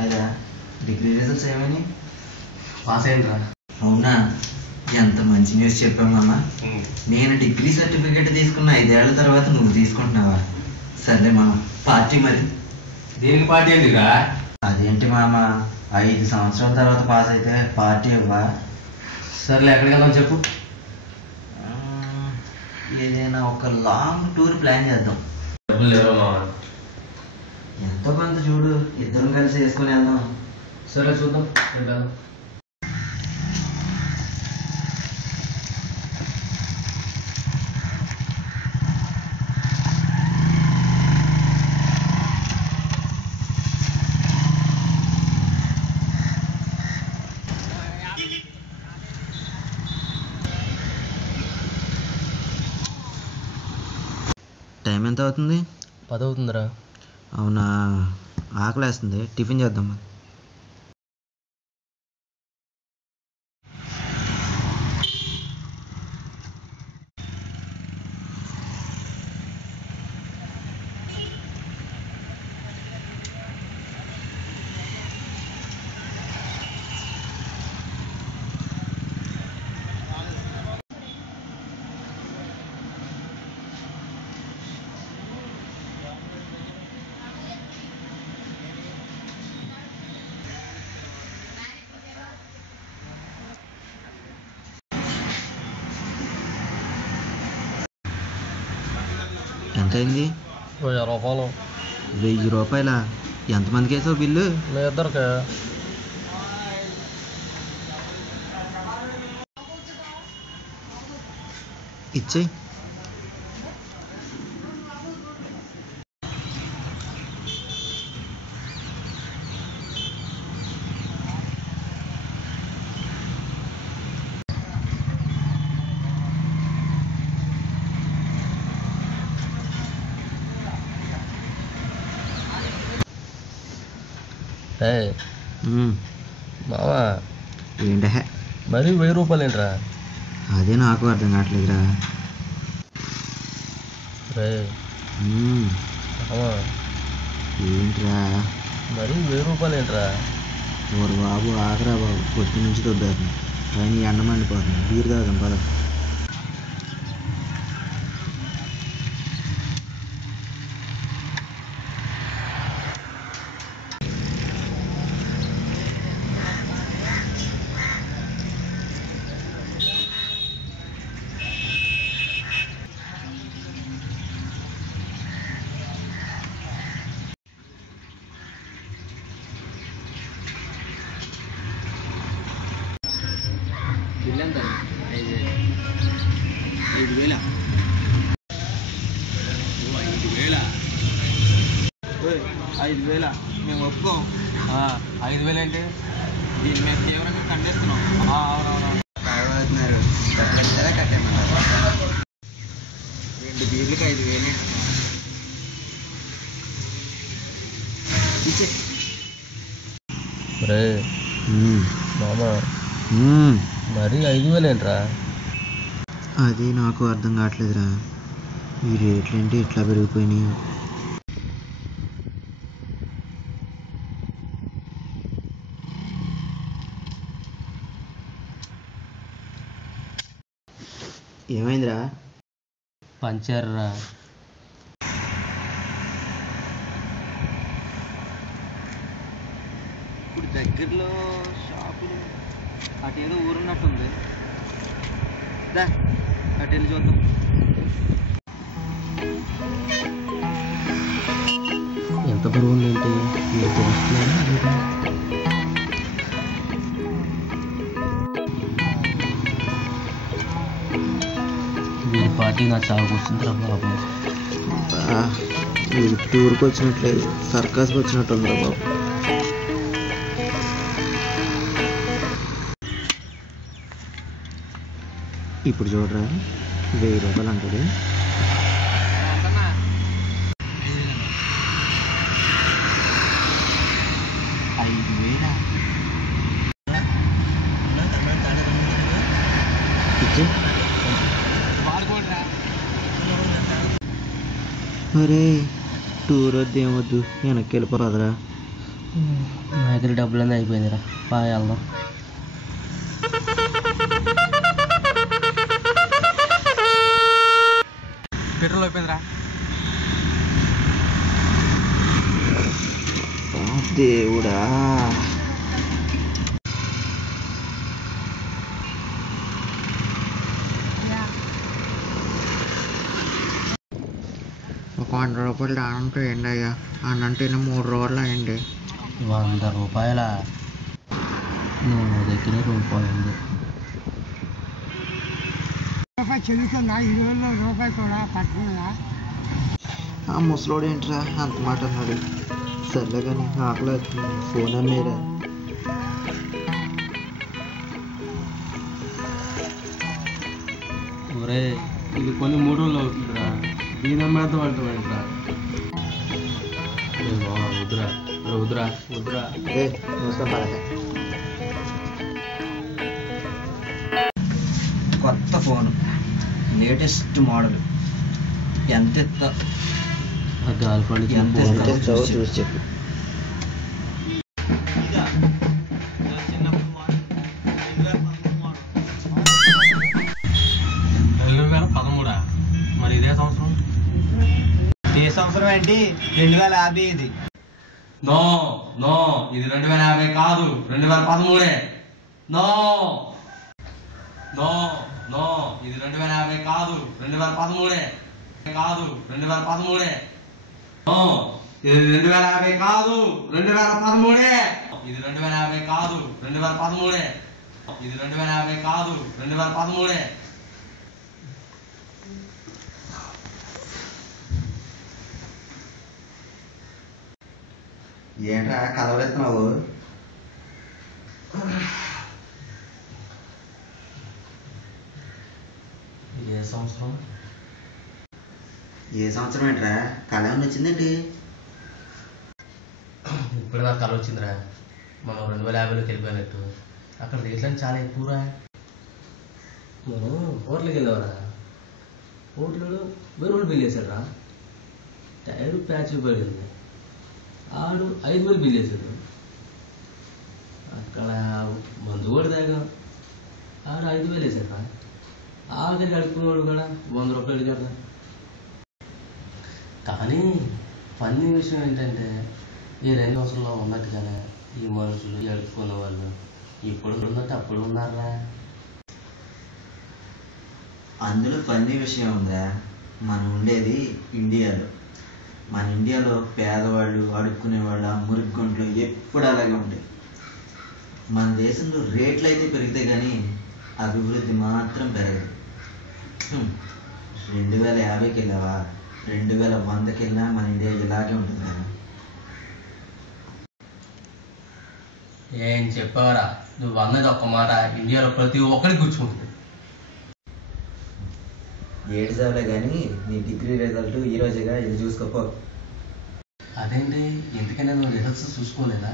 అదా degree results ఏమని pass అయిందిరా. అవునా, ఎంత మంచి న్యూస్ చెప్పామమ్మా. నేను డిగ్రీ సర్టిఫికేట్ తీసుకున్న 5 ఏళ్ల తర్వాత నువ్వు తీసుకుంటున్నావా? సర్లే మామ, పార్టీ మరి. దేనికి పార్టీ ఏంటిరా? అదేంటి మామ, 5 సంవత్సరాల తర్వాత పాస్ అయితే పార్టీ ఇవ్వా? సర్లే, ఎక్కడికి వెళ్దాం చెప్పు. ఏదైనా ఒక లాంగ్ టూర్ ప్లాన్ చేద్దాం. డబ్బులు లేవా మామ? ఎంతో కొంత చూడు, ఇద్దరం కలిసి వేసుకుని వెళ్దాం. సరే చూద్దాం. వెళ్దాం. టైం ఎంత అవుతుంది? 10 అవుతుందిరా. అవునా, ఆకలేస్తుంది, టిఫిన్ చేద్దాం. ఎంత అయింది? 1000 రూపాయలు. 1000 రూపాయల? ఎంతమందికి వేసావు బిల్లు? మీ ఇద్దరికి. ఇచ్చేయి. మావా ఏంటే మరి 1000 రూపాయలు ఏంట్రా? అదే నాకు అర్థం కావట్లేదురా. మావా ఏంట్రా మరి 1000 రూపాయలు ఏంట్రా? ఓరు బాబు, ఆగరా బాబు, పొద్దు నుంచి దొబ్బేస్తుంది. కానీ ఎండ మండిపోతుంది. బీరు తాగుదాం పద. బిల్ ఎంత? 5000. 5000? 5000 మేము ఒప్పుకోం. 5000 ఏంటి? దీన్ని మేము తీవ్రంగా ఖండిస్తున్నాం. అవునవును. అవుతున్నారు, కట్టేస్తారా? కట్టేమన్నారు. 2 బీర్లకు 5000 రే మామా మరి 5000 ఏంట్రా? అది నాకు అర్థం కావట్లేదురా. ఈ రేట్లేంటి ఇట్లా పెరిగిపోయినాయి? ఏమైందిరా? పంచర్ రా. ఇప్పుడు దగ్గరలో షాపులు అటేదో ఊరున్నట్టుంది. దా అటు వెళ్ళి చూద్దాం. ఎంత బరువు ఉందేంటి? వీడి పార్టీ నా చావుకు వచ్చిందిరా బాబు. వీడు టూర్కి వచ్చినట్లేదు, సర్కస్కి వచ్చినట్టుందిరా బాబు. ఇప్పుడు చూడరా, 1000 రూపాయలు అంటాడు. అరే టూర్ వద్దు ఏమొద్దు వెనక్కి వెళ్ళిపోరాదరా. నా దగ్గర డబ్బులన్నీ అయిపోయిందిరా, బాగా వెళ్దాం. పెట్రోల్ అయిపోయిందిరా. దేవుడా, ఒక 100 రూపాయలు దానంతో ఏంటి అయ్యా? అన్నంటేనే 3 రోజులు అయింది. 100 రూపాయల నువ్వు దగ్గర రూపాయి ఉంది. ఆ ముసలోడు ఏంట్రా అంత మాట అన్నాడు? సర్లే కానీ ఆకలి అవుతుంది, ఫోన్ అమ్మేరా. ఒరే ఇది కొన్ని 3 రోజులు అవుతుందిరా, దీని అమ్మేద్దాం అంటారా? వద్దురా వద్దురా వద్దురా. కొత్త ఫోన్, లేటెస్ట్ మోడల్. ఎంత ఇస్తా? ఆ గాలి పండుగ ఎంత ఇస్తావో చూసి చెప్పు. 2013 మరి ఇదే సంవత్సరం? ఏ సంవత్సరం ఏంటి? 2050 ఇది. నో నో, ఇది 2050 కాదు, 2013. నో నో నో, ఇది 2050 కాదు, 2013 కాదు, 2013. నో, ఇది 2050 కాదు, 2013. ఇది 2050 కాదు, 2013. ఇది 2050 కాదు, 2013. ఏంట్రా కలవెత్తున్నావు? ఏ సంవత్సరం? ఏ సంవత్సరం ఏంట్రా? కళ ఏమన్నా వచ్చిందేంటి? ఇప్పుడు నాకు కళ వచ్చిందిరా, మనం 2050లోకి వెళ్ళిపోయినట్టు. అక్కడ రేట్లని చాలా ఎక్కువరా. మనం హోటల్కి వెళ్ళావరా, హోటల్లో వేరే బిల్ వేశాడురా. టైర్ ప్యాచ్ పడింది, ఆడు 5,000 బిల్ వేసాడు. అక్కడ మందు కూడా తాగాం, ఆడు 5,000 వేసాడురా. ఆఖరికి అడుక్కునేవాడు కూడా 100 రూపాయలు కదా. కానీ ఫన్నీ విషయం ఏంటంటే, ఈ 2 సంవత్సరంలో ఉన్నట్టుగానే ఈ మనుషులు అడుక్కునే వాళ్ళు ఇప్పుడు ఉన్నట్టు అప్పుడు ఉన్నారా. అందులో ఫన్నీ విషయం ఉందా? మనం ఉండేది ఇండియాలో. మన ఇండియాలో పేదవాళ్ళు, అడుక్కునే వాళ్ళు, మురికి గుంటలు ఎప్పుడు అలాగే ఉంటాయి. మన దేశంలో రేట్లు అయితే పెరిగితే కానీ అభివృద్ధి మాత్రం పెరగదు. 2050కి వెళ్ళావా, 2100కి వెళ్ళినా మన ఇండియా ఇలాగే ఉంటుంది కదా. ఏం చెప్పావరా నువ్వు అన్నది? ఒక్క మాట ఇండియాలో ప్రతి ఒక్కరికి కూర్చుంటుంది. ఏడ్చావులే కానీ నీ డిగ్రీ రిజల్ట్ ఈ రోజేగా ఇది చూసుకోపో. అదేంటి, ఎందుకైనా నువ్వు రిజల్ట్స్ చూసుకోలేదా?